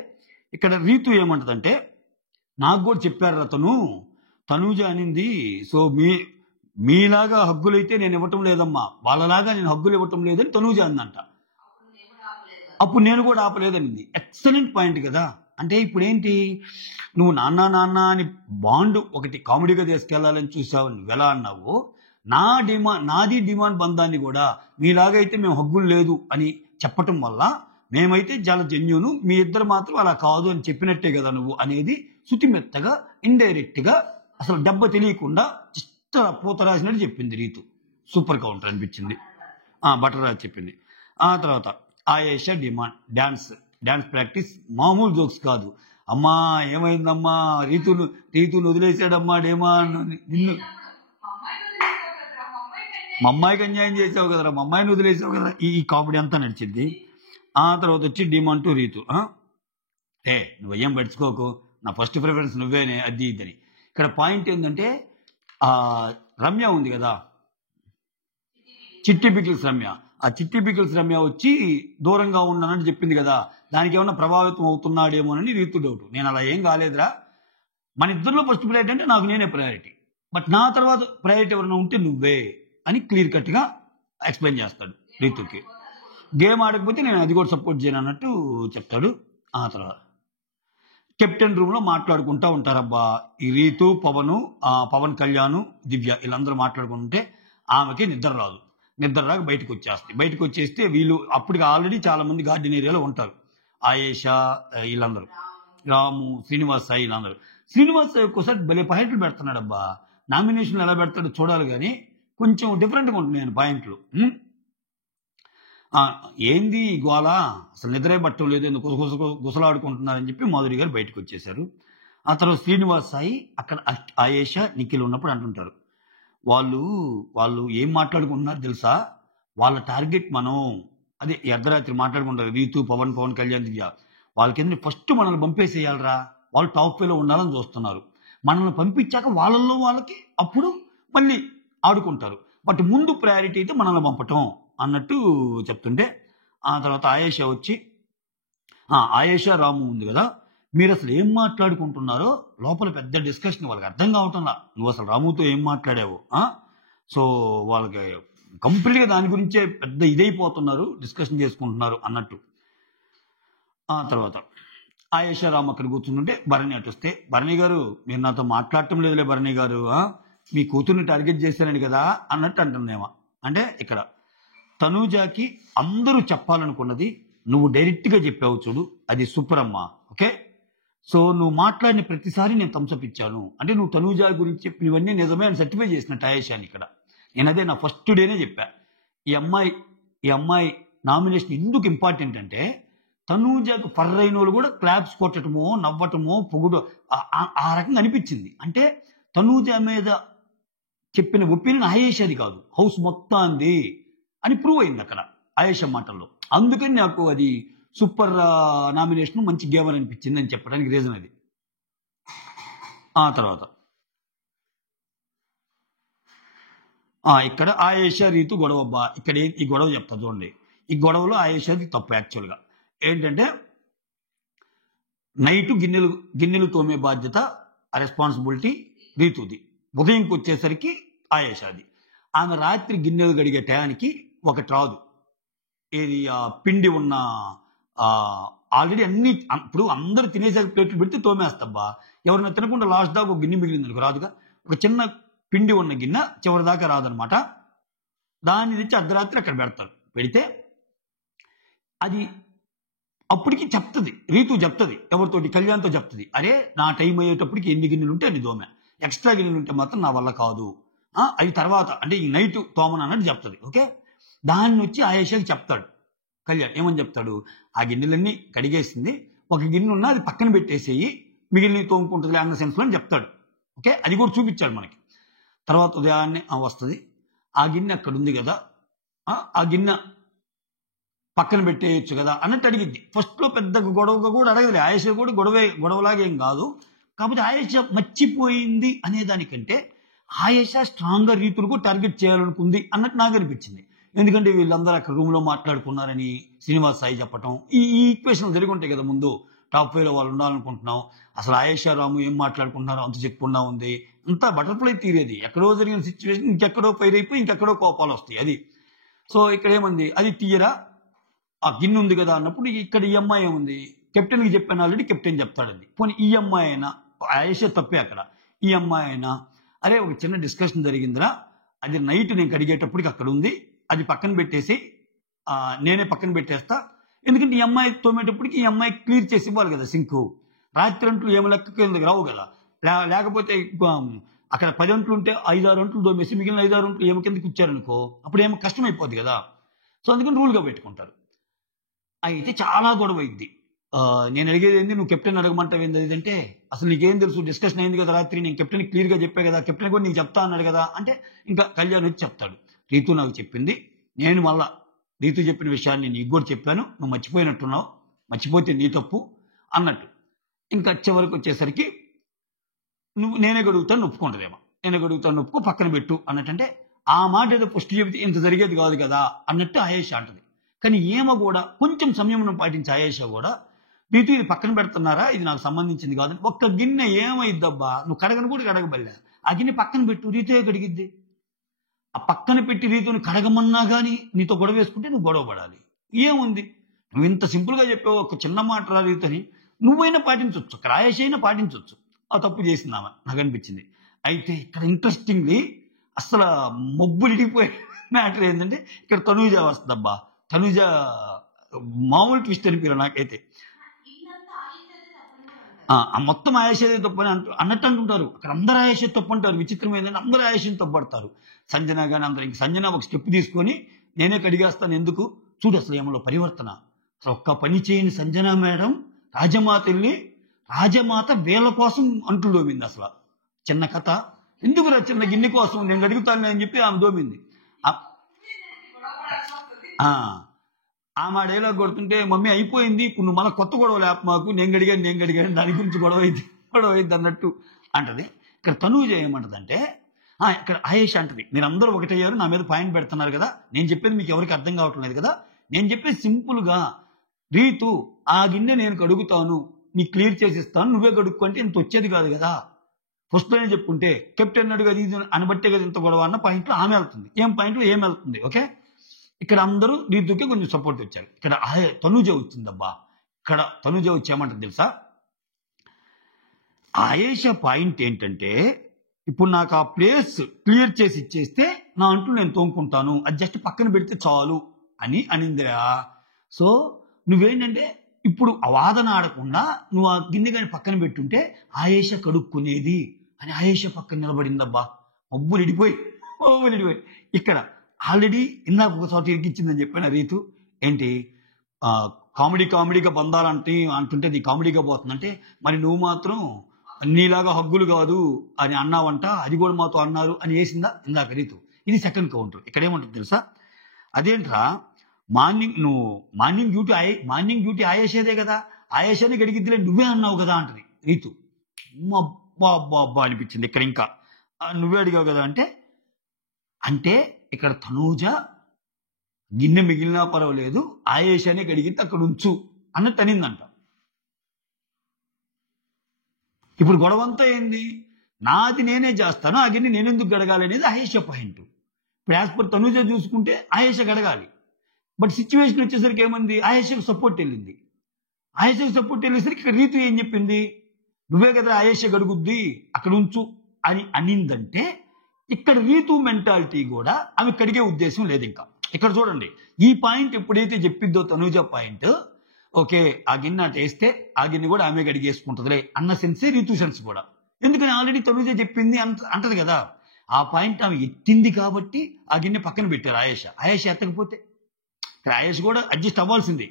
ఇక్కడ రీతు ఏమంటదంటే, నాకు కూడా చెప్పారు అతను, తనూజ అనింది, సో మీలాగా హగ్గులైతే నేను ఇవ్వటం లేదమ్మా, వాళ్ళలాగా నేను హగ్గులు ఇవ్వటం లేదని తనూజ అందంట. అప్పుడు నేను కూడా ఆపలేదనింది. ఎక్సలెంట్ పాయింట్ కదా. అంటే ఇప్పుడు ఏంటి, నువ్వు నాన్న నాన్న అని బాండ్ ఒకటి కామెడీగా తీసుకెళ్లాలని చూసావు, నువ్వు ఎలా అన్నావు, నాది డిమాండ్ బంధాన్ని కూడా మీలాగైతే మేము హగ్గులు లేదు అని చెప్పటం వల్ల మేమైతే చాలా జెన్యూను, మీ ఇద్దరు మాత్రం అలా కాదు అని చెప్పినట్టే కదా నువ్వు అనేది శుతిమెత్తగా ఇండైరెక్ట్ గా అసలు దెబ్బ తెలియకుండా చిత్త పూత రాసినట్టు చెప్పింది రీతు. సూపర్ కౌంటర్ అనిపించింది. బటర్రాజ్ చెప్పింది. ఆ తర్వాత ఆయేషా డిమాండ్ డాన్స్ ప్రాక్టీస్, మామూలు జోక్స్ కాదు. అమ్మా ఏమైందమ్మా, రీతును వదిలేసాడమ్మా డేమాన్, నిన్ను మా అమ్మాయికి అన్యాయం చేసావు కదరా, మా అమ్మాయిని వదిలేసావు కదా, ఈ కామెడీ అంతా నడిచింది. ఆ తర్వాత వచ్చి డిమాండ్ టు రీతు, నువ్వేం పడుచుకోకు, నా ఫస్ట్ ప్రిఫరెన్స్ నువ్వేనే, అది ఇద్దని. ఇక్కడ పాయింట్ ఏంటంటే రమ్య ఉంది కదా, చిట్టి పికిల్స్ రమ్య, ఆ చిట్టి పికిల్స్ రమ్య వచ్చి దూరంగా ఉన్నానని చెప్పింది కదా, దానికి ఏమన్నా ప్రభావితం అవుతున్నాడేమోనని రీతు డౌట్. నేను అలా ఏం కాలేదురా, మన ఇద్దరిలో ఫస్ట్ ప్రయారిటీ అంటే నాకు నేనే ప్రయారిటీ, బట్ నా తర్వాత ప్రయారిటీ ఎవరైనా ఉంటే నువ్వే అని క్లియర్ కట్ గా ఎక్స్ప్లెయిన్ చేస్తాడు రీతుకి. గేమ్ ఆడకపోతే నేను అది కూడా సపోర్ట్ చేయను అన్నట్టు చెప్తాడు. ఆ తర్వాత కెప్టెన్ రూమ్ లో మాట్లాడుకుంటా ఉంటారబ్బా, ఈ రీతు, పవన్ కళ్యాణ్, దివ్య వీళ్ళందరూ మాట్లాడుకుంటే ఆమెకి నిద్ర రాదు. నిద్ర రాక బయటకు వచ్చేస్తే వీళ్ళు అప్పటికి ఆల్రెడీ చాలా మంది గార్డెన్ ఏరియాలో ఉంటారు. ఆయేషా వీళ్ళందరూ, రాము, శ్రీనివాస్ సాయి వీళ్ళందరూ. శ్రీనివాస్ సాయి ఒక్కోసారి భలే పాయింట్లు పెడుతున్నాడు అబ్బా, నామినేషన్ ఎలా పెడతాడో చూడాలి కానీ కొంచెం డిఫరెంట్గా ఉంటుంది నేను పాయింట్లు. ఏంది గోళ, అసలు నిద్రే పట్టం లేదు, ఎందుకు గుసలాడుకుంటున్నారని చెప్పి మాధురి గారు బయటకు వచ్చేశారు. ఆ తర్వాత శ్రీనివాస్ సాయి అక్కడ ఆయేషా, నిఖిల్ ఉన్నప్పుడు అంటుంటారు, వాళ్ళు ఏం మాట్లాడుకుంటున్నారు తెలుసా, వాళ్ళ టార్గెట్ మనం, అదే అర్ధరాత్రి మాట్లాడుకుంటారు రీతు, పవన్ కళ్యాణ్, దివ్య, వాళ్ళకి ఫస్ట్ మనల్ని పంపేసేయాలరా, వాళ్ళు టాప్ ఫైవ్ లో ఉండాలని చూస్తున్నారు, మనల్ని పంపించాక వాళ్ళకి అప్పుడు మళ్ళీ ఆడుకుంటారు, బట్ ముందు ప్రయారిటీ అయితే మనల్ని పంపటం అన్నట్టు చెప్తుంటే. ఆ తర్వాత ఆయేషా వచ్చి, ఆయేషా రాము ఉంది కదా, మీరు అసలు ఏం మాట్లాడుకుంటున్నారో లోపల పెద్ద డిస్కషన్, వాళ్ళకి అర్థం కావటంలా, నువ్వు అసలు రాముతో ఏం మాట్లాడావు, సో వాళ్ళకి కంప్లీట్గా దాని గురించే పెద్ద ఇదైపోతున్నారు, డిస్కషన్ చేసుకుంటున్నారు అన్నట్టు. ఆ తర్వాత ఆయేషా రామ్ అక్కడ కూర్చుంటుంటే భరణి అటు వస్తే, భరణి గారు మీరు నాతో మాట్లాడటం లేదులే భరణి గారు, మీ కూతుర్ని టార్గెట్ చేశారని కదా అన్నట్టు అంటుందేమో. అంటే ఇక్కడ తనూజాకి అందరూ చెప్పాలనుకున్నది నువ్వు డైరెక్ట్ గా చెప్పావు చూడు, అది సూపర్ అమ్మా, ఓకే, సో నువ్వు మాట్లాడిన ప్రతిసారి నేను థమ్స్అప్ ఇచ్చాను, అంటే నువ్వు తనూజా గురించి చెప్పినవన్నీ నిజమే అని సర్టిఫై చేసినట్టు ఆయేషాని. ఇక్కడ నేను అదే నా ఫస్ట్ డేనే చెప్పా, ఈ అమ్మాయి నామినేషన్ ఎందుకు ఇంపార్టెంట్ అంటే, తనూజాకు ఫర్రైన వాళ్ళు కూడా క్లాప్స్ కొట్టడమో నవ్వటమో పొగుడు ఆ రకంగా అనిపించింది. అంటే తనూజా మీద చెప్పిన ఒపీనియన్ ఆయేషాది కాదు, హౌస్ మొత్తాంది అని ప్రూవ్ అయింది అక్కడ ఆయేషా మాటల్లో. అందుకని నాకు అది సూపర్ నామినేషన్, మంచి గేమర్ అనిపించింది అని చెప్పడానికి రీజన్ అది. ఆ తర్వాత ఇక్కడ ఆయేషా రీతు గొడవ. ఇక్కడ ఈ గొడవ చెప్తా చూడండి. ఈ గొడవలో ఆయేషాది తప్పు. యాక్చువల్గా ఏంటంటే, నైట్ గిన్నెలు తోమే బాధ్యత, రెస్పాన్సిబిలిటీ రీతుది, ఉదయంకి వచ్చేసరికి ఆయేషాది. ఆమె రాత్రి గిన్నెలు గడిగే టయానికి ఒకటి రాదు, ఏది పిండి ఉన్న ఆల్రెడీ అన్ని, ఇప్పుడు అందరూ తినేసాక ప్లేట్లు పెడితే తోమేస్తాబ్బా, ఎవరైనా తినకుండా లాస్ట్ దాకా ఒక గిన్నె మిగిలింది అనుకో రాదుగా, ఒక చిన్న పిండి ఉన్న గిన్నె చివరి దాకా రాదనమాట, దాన్ని తెచ్చి అర్ధరాత్రి అక్కడ పెడతారు. పెడితే అది అప్పటికి చెప్తుంది, రీతు చెప్తుంది ఎవరితోటి, కళ్యాణ్తో చెప్తుంది, అరే నా టైం అయ్యేటప్పటికి ఎన్ని గిన్నెలు ఉంటే అన్ని దోమ, ఎక్స్ట్రా గిన్నెలు ఉంటే మాత్రం నా వల్ల కాదు, అది తర్వాత అంటే ఈ నైట్ తోమన అన్నట్టు చెప్తుంది. ఓకే, దాన్ని వచ్చి ఆయేషాకి చెప్తాడు కళ్యాణ్. ఏమని చెప్తాడు, ఆ గిన్నెలన్నీ కడిగేసింది, ఒక గిన్నె ఉన్నా అది పక్కన పెట్టేసేయి, మిగిలిన తోముకుంటుంది అన్న సెన్స్లో అని చెప్తాడు. ఓకే, అది కూడా చూపించాడు మనకి. తర్వాత ఉదయాన్నే వస్తుంది, ఆ గిన్నె అక్కడ ఉంది కదా, ఆ గిన్నె పక్కన పెట్టేయచ్చు కదా అన్నట్టు అడిగిద్ది. ఫస్ట్లో పెద్ద గొడవగా కూడా అడగదు, ఆయేష కూడా గొడవలాగేం కాదు. కాకపోతే ఆయేష మర్చిపోయింది అనే దానికంటే ఆయేష స్ట్రాంగ్గా రీతులకు టార్గెట్ చేయాలనుకుంది అన్నట్టు నాకు అనిపించింది. ఎందుకంటే వీళ్ళందరూ అక్కడ రూమ్లో మాట్లాడుకున్నారని శ్రీనివాస్ సాయి చెప్పటం, ఈ ఈక్వేషన్ జరిగి ఉంటాయి కదా ముందు, టాప్ 5లో వాళ్ళు ఉండాలనుకుంటున్నాం, అసలు ఆయేష రాము ఏం మాట్లాడుకుంటున్నారో అంత చెప్పకుండా ఉంది, అంతా బటర్ఫ్లై తీరేది. ఎక్కడో జరిగిన సిచ్యువేషన్ ఇంకెక్కడో ఫైర్ అయిపోయి ఇంకెక్కడో కోపాలు వస్తాయి. అది సో ఇక్కడ ఏమంది, అది తీయరా, ఆ గిన్నె ఉంది కదా అన్నప్పుడు ఇక్కడ ఈ అమ్మాయి ఏముంది, కెప్టెన్కి చెప్పాను ఆల్రెడీ, కెప్టెన్ చెప్తాడండి. పోనీ ఈ అమ్మాయి అయినా, ఆయేష తప్పే అక్కడ, ఈ అమ్మాయి అయినా అరే ఒక చిన్న డిస్కషన్ జరిగిందిరా, అది నైట్ నేను కడిగేటప్పటికి అక్కడ ఉంది, అది పక్కన పెట్టేసి నేనే పక్కన పెట్టేస్తా, ఎందుకంటే ఈ అమ్మాయి తోమేటప్పటికి ఈ అమ్మాయి క్లియర్ చేసి ఇవ్వాలి కదా సింకు, రాత్రి అంట్లు ఏమి లెక్క కిందకి రావు కదా, లేకపోతే అక్కడ 10 అంట్లు ఉంటే 5-6 అంట్లు తోమేసి మిగిలిన 5-6 అంట్లు ఏమి కిందకి ఇచ్చారనుకో అప్పుడు ఏమో కష్టం అయిపోద్ది కదా. సో అందుకని రూల్గా పెట్టుకుంటారు. అయితే చాలా గొడవ అయింది. నేను అడిగేది ఏంది, నువ్వు కెప్టెన్ అడగమంటావు ఏంది అంటే, అసలు నీకేం తెలుసు, డిస్కషన్ అయింది కదా రాత్రి, నేను కెప్టెన్ క్లియర్గా చెప్పా కదా, కెప్టెన్ కూడా నీకు చెప్తా అన్నాడు కదా అంటే, ఇంకా కళ్యాణ్ వచ్చి చెప్తాడు, రీతు నాకు చెప్పింది, నేను మళ్ళా రీతు చెప్పిన విషయాన్ని నీకు కూడా చెప్పాను, నువ్వు మర్చిపోయినట్టున్నావు, మర్చిపోతే నీ తప్పు అన్నట్టు. ఇంకా వచ్చే వరకు వచ్చేసరికి నేనే గడుగుతాను ఒప్పుకుంటుందేమో, నేనే గడుగుతాను ఒప్పుకో పక్కన పెట్టు అన్నట్టంటే, ఆ మాట ఏదో ఫస్ట్ చెబితే ఇంత జరిగేది కాదు కదా అన్నట్టు ఆయేష అంటది. కానీ ఏమో కూడా కొంచెం సంయమనం పాటించి ఆయేష కూడా, రీతు ఇది పక్కన పెడుతున్నారా, ఇది నాకు సంబంధించింది కాదని, ఒక్క గిన్నె ఏమైద్దబ్బా, నువ్వు కడగను కూడా కడగబల్లా, ఆ గిన్నె పక్కన పెట్టు, రీతే కడిగిద్ది, ఆ పక్కన పెట్టి రీతుని కడగమన్నా కానీ నీతో గొడవ వేసుకుంటే నువ్వు గొడవ పడాలి, ఏముంది, నువ్వు ఇంత సింపుల్గా చెప్పావు, ఒక చిన్న మాట రా రీతుని, నువ్వైనా పాటించవచ్చు, ఆయేష అయినా పాటించవచ్చు, ఆ తప్పు చేసిందామా నాకు అనిపించింది. అయితే ఇక్కడ ఇంట్రెస్టింగ్లీ అసలు మొబ్బులు ఇడిపోయే మ్యాటర్ ఏంటంటే, ఇక్కడ తనూజ వస్తుందబ్బా, తనూజ మామూలు ట్విస్ట్ అనిపించారు నాకైతే. మొత్తం ఆయేషదే తప్పని అన్నట్టు అంటుంటారు, అక్కడ అందరూ ఆయేష తప్పు అంటారు. విచిత్రం ఏంటంటే అందరూ ఆయేషని తప్పడతారు, సంజన కానీ అందరూ. ఇంక సంజన ఒక స్టెప్ తీసుకొని నేనే కడిగేస్తాను, ఎందుకు చూడు అసలు ఏమలో పరివర్తన, అసలు ఒక్క పని చేయని సంజన మేడం రాజమాత వీళ్ళ కోసం అంట్లు దోమింది. అసలు చిన్న కథ ఎందుకు చిన్న గిన్నె కోసం నేను అడుగుతాను అని చెప్పి ఆమె దోమింది. ఆమె డైలాగ్ కొడుతుంటే, మమ్మీ అయిపోయింది ఇప్పుడు నువ్వు మన కొత్త గొడవ లేప మాకు, నేను గడిగాను దాని గురించి గొడవ అయింది అన్నట్టు అంటది. ఇక్కడ తనూజ ఏమంటదంటే, ఇక్కడ ఆయేష అంటది, మీరు అందరూ ఒకటయ్యారు, నా మీద పాయింట్ పెడుతున్నారు కదా, నేను చెప్పేది మీకు ఎవరికి అర్థం కావట్లేదు కదా, నేను చెప్పేది సింపుల్గా, రీతు ఆ గిన్నె నేను కడుగుతాను, నీకు క్లియర్ చేసి ఇస్తాను, నువ్వే కడుక్కు అంటే ఇంత వచ్చేది కాదు కదా, ఫస్ట్లోనే చెప్పుకుంటే కెప్టెన్ అడుగు అది అనబట్టే కదా ఇంత గొడవ అన్న పాయింట్లో ఆమె వెళ్తుంది, పాయింట్లో ఏం వెళ్తుంది. ఓకే, ఇక్కడ అందరూ రీతుకే కొంచెం సపోర్ట్ వచ్చారు. ఇక్కడ తనూజ వచ్చిందబ్బా, ఇక్కడ తనూజ వచ్చామంటే తెలుసా, ఆయేష పాయింట్ ఏంటంటే, ఇప్పుడు నాకు ఆ ప్లేస్ క్లియర్ చేసి ఇచ్చేస్తే నా అంటూ నేను తోముకుంటాను, అది జస్ట్ పక్కన పెడితే చాలు అని అనిందిరా. సో నువ్వేంటంటే ఇప్పుడు ఆ వాదన ఆడకుండా నువ్వు ఆ గిన్నె కానీ పక్కన పెట్టుంటే ఆయేష కడుక్కునేది అని ఆయేష పక్కన నిలబడిందబ్బా. మబ్బులు ఇడిపోయి ఇక్కడ ఆల్రెడీ ఇందాక ఒక చోట ఇరికిచ్చిందని చెప్పాను రీతు. ఏంటి కామెడీగా బంధాలంటే అంటుంటే నీ కామెడీగా పోతుందంటే, మరి నువ్వు మాత్రం నీలాగా హగ్గులు కాదు అని అన్నావంట, అది కూడా మాతో అన్నారు అని వేసిందా ఇందాక రీతు. ఇది సెకండ్ కౌంటర్. ఇక్కడ ఏమంటుంది తెలుసా, అదేంట్రా మార్నింగ్ డ్యూటీ ఆయేషేదే కదా, ఆయేషాన్ని గడిగిద్దిలే నువ్వే అన్నావు కదా అంటది రీతు. అబ్బా అనిపించింది ఇక్కడ. ఇంకా నువ్వే అడిగావు కదా అంటే ఇక్కడ తనూజ గిన్నె మిగిలినా పర్వాలేదు, ఆయేషాన్ని గడిగితే అక్కడ ఉంచు అన్నట్టు అనిందంట. ఇప్పుడు గొడవంతా ఏంది, నాది నేనే చేస్తాను, ఆ గిన్నె నేనెందుకు గడగాలి అనేది ఆయేష పాయింట్. ఇప్పుడు యాజ్ పర్ తనూజ చూసుకుంటే ఆయేష గడగాలి, బట్ సిచ్యువేషన్ వచ్చేసరికి ఏమంది, ఆయేషకు సపోర్ట్ వెళ్ళింది. ఆయేషకు సపోర్ట్ వెళ్ళేసరికి ఇక్కడ రీతు ఏం చెప్పింది, నువ్వే కదా ఆయేష గడుగుద్ది అక్కడ ఉంచు అని అనిందంటే, ఇక్కడ రీతు మెంటాలిటీ కూడా ఆమె కడిగే ఉద్దేశం లేదు. ఇంకా ఇక్కడ చూడండి, ఈ పాయింట్ ఎప్పుడైతే చెప్పిద్దో తనూజ పాయింట్, ఓకే ఆ గిన్నె అటు వేస్తే ఆ గిన్నె కూడా ఆమె గడిగేసుకుంటుందిలే అన్న సెన్సే రీతు సెన్స్ కూడా. ఎందుకని ఆల్రెడీ తనుజే చెప్పింది అంటది కదా. ఆ పాయింట్ ఆమె ఎత్తింది కాబట్టి ఆ గిన్నె పక్కన పెట్టారు ఆయేష ఎత్తకపోతే ఆయేష కూడా అడ్జస్ట్ అవ్వాల్సింది.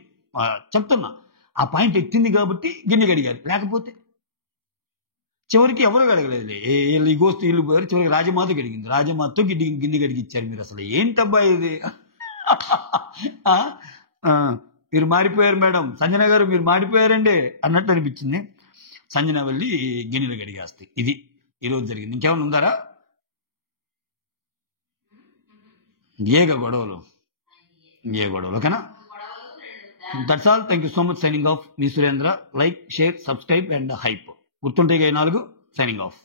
చెప్తున్నా ఆ పాయింట్ ఎత్తింది కాబట్టి గిన్నె గడిగారు, లేకపోతే చివరికి ఎవరు గడగలేదు. వీళ్ళు ఈ గోస్తు ఇల్లు పోయారు, చివరికి రాజమాత గడిగింది. రాజమాతతో గిన్నె గడిగిచ్చారు. మీరు అసలు ఏంటబ్బా ఇది? ఆ? మీరు మారిపోయారు మేడం, సంజన గారు మీరు మారిపోయారండి అన్నట్టు అనిపించింది. సంజన వెళ్ళి గిన్నెలు గడిగేస్తాయి. ఇది ఈరోజు జరిగింది. ఇంకేమైనా ఉందారా? ఏగా గొడవలు, ఏ గొడవలు ఓకేనా? That's all. Thank you so much. Signing off me Surendra. Like, share, subscribe and hype గుర్తుంటే 4. Signing off.